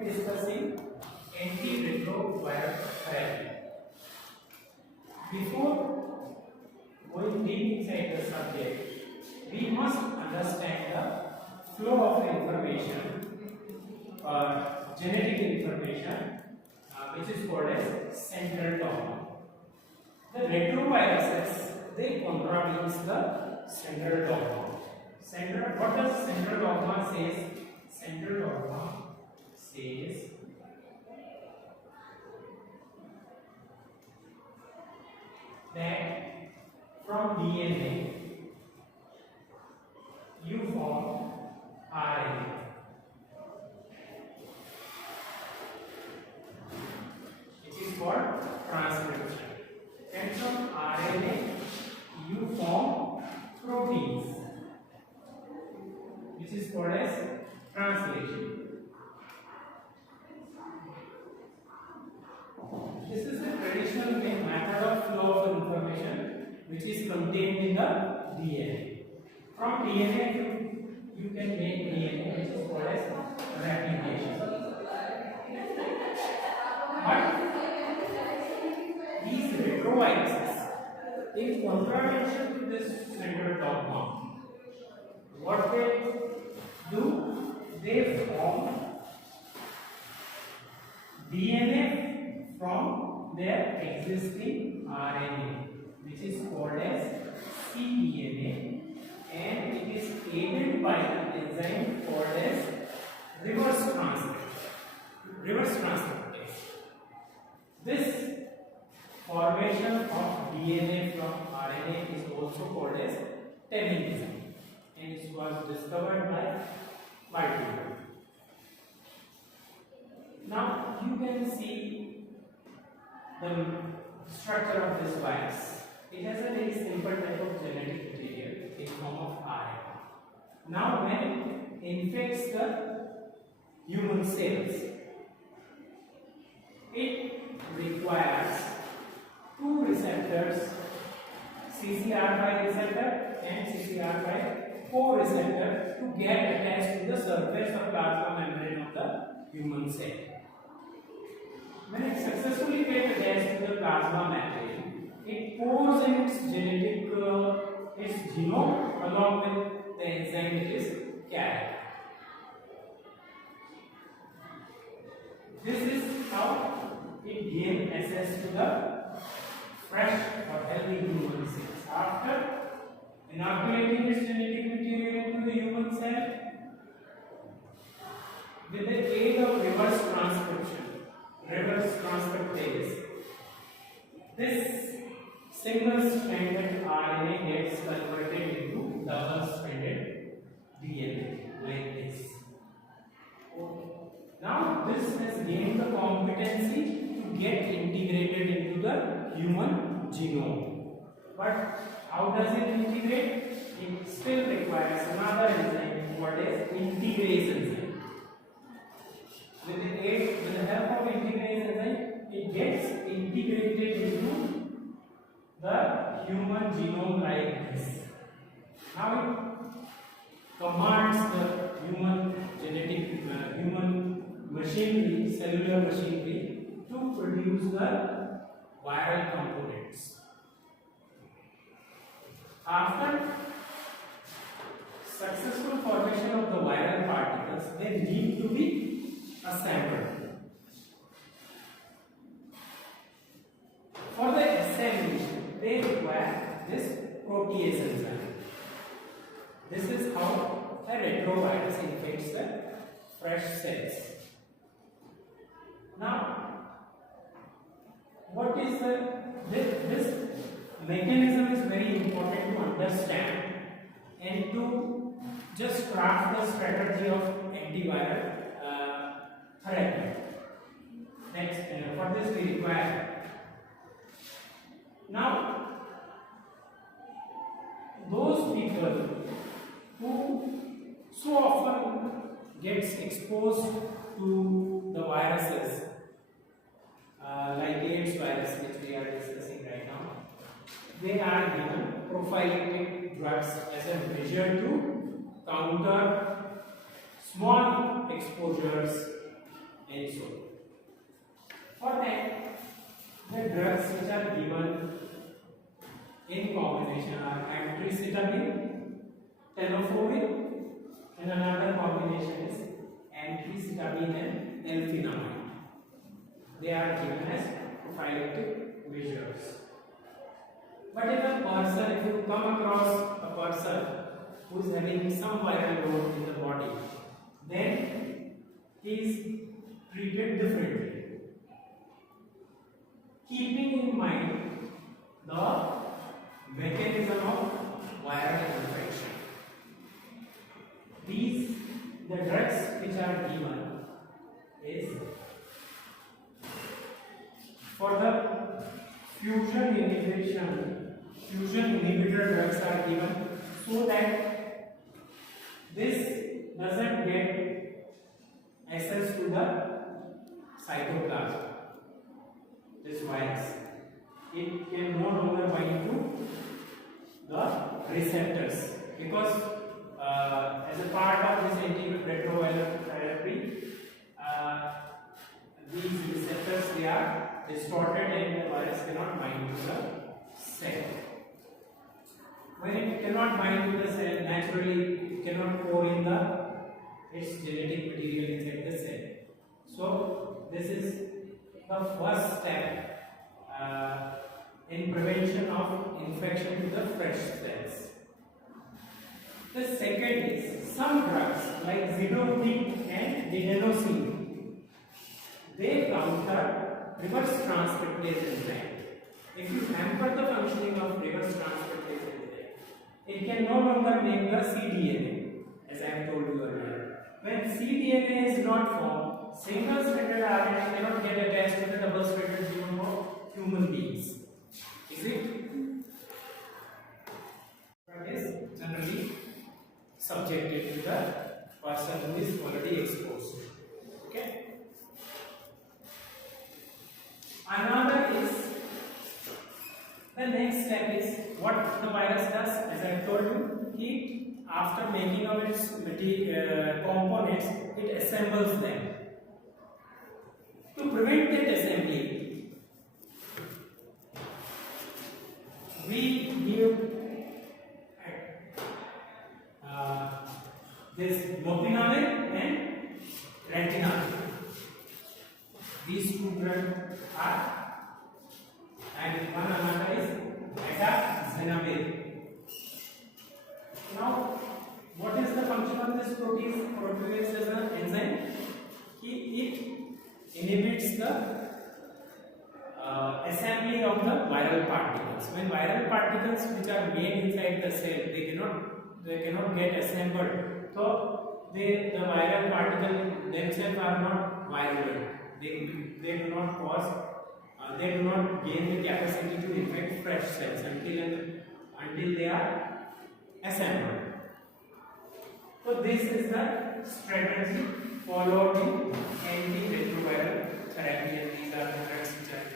be discussing antiretroviral therapy. Before going deep inside the subject, we must understand the flow of information or genetic information, which is called as central dogma. The retroviruses, they contradicts the central dogma. What does central dogma says? Central dogma says that from DNA you form RNA. It is called transcription. And from RNA you form proteins, which is called as translation. This is a traditional method of flow of information which is contained in the DNA. From DNA you can make DNA, which is called as replication. But these retroviruses, in contradiction to this central dogma, what they do, they form DNA from their existing RNA, which is called as cDNA, and it is aided by an enzyme called as reverse transcriptase. This formation of DNA from RNA is also called as tamilism, and it was discovered by Whitehead. Now you can see the structure of this virus. It has a very simple type of genetic material in form of RNA. Now when it infects the human cells, it requires two receptors, CCR5 receptor and CCR5 receptor, to get attached to the surface or plasma membrane of the human cell. When it successfully gets attached to the plasma membrane, it pours in its genetic its genome along with the enzyme it is carried. This is how it gains access to the fresh or healthy human cells. After inoculating its genetic material into the human cell, with the aid of reverse transcriptase, this single-stranded RNA gets converted into double-stranded DNA like this. Now this has gained the competency to get integrated into the human genome. But how does it integrate? It still requires another enzyme called as integrase enzyme. With the help of integrase enzyme, it gets integrated into the human genome like this. Now it commands the human machinery, cellular machinery, to produce the viral components. After successful formation of the viral particles, they need to be assembled. For the assemblation, they require this protease enzyme. This is how a retrovirus infects the fresh cells. Now, what is this mechanism is very important to understand and to just craft the strategy of antiviral therapy. Next, for this we require. Now, those people who so often gets exposed to the viruses, like AIDS virus, which we are discussing right now, they are given prophylactic drugs as a measure to counter small exposures drugs which are given in combination are ampicillin, tenofovir, and another combination is ampicillin and alphenamide. They are given as prophylactic measures. But if a person, if you come across a person who is having some viral load in the body, then he is treated differently. Keeping in mind the mechanism of viral infection. The drugs which are given is for the fusion inhibitor drugs are given so that this doesn't get access to the cytoplasm. This virus, it can no longer bind to the receptors because as a part of this antiretroviral therapy, these receptors, they are distorted and the virus cannot bind to the cell. When it cannot bind to the cell, naturally it cannot pour in its genetic material inside the cell. So this is the first step in prevention of infection to the fresh cells. The second is some drugs like zinotide and didenosine, they counter reverse transcriptase enzyme. If you hamper the functioning of reverse transcriptase enzyme, it can no longer make the cDNA, as I have told you earlier. When cDNA is not formed, single-stranded RNA cannot get attached to the double-stranded genome of human beings. Is it? That is generally subjected to the person who is already exposed. Okay. Another is the next step is what the virus does. As I have told you, it after making of its components, it assembles them. To prevent that assembly, we give this lopinavir and retinavir. These two drugs are, and one another is atazanavir. Now, what is the function of this protease as an enzyme? It inhibits the assembly of the viral particles. When viral particles which are made inside the cell, they cannot get assembled. So the viral particles themselves are not viral. They do not cause. They do not gain the capacity to infect fresh cells until they are assembled. So this is the strategy followed in antiretroviral therapy, and these are the drugs which are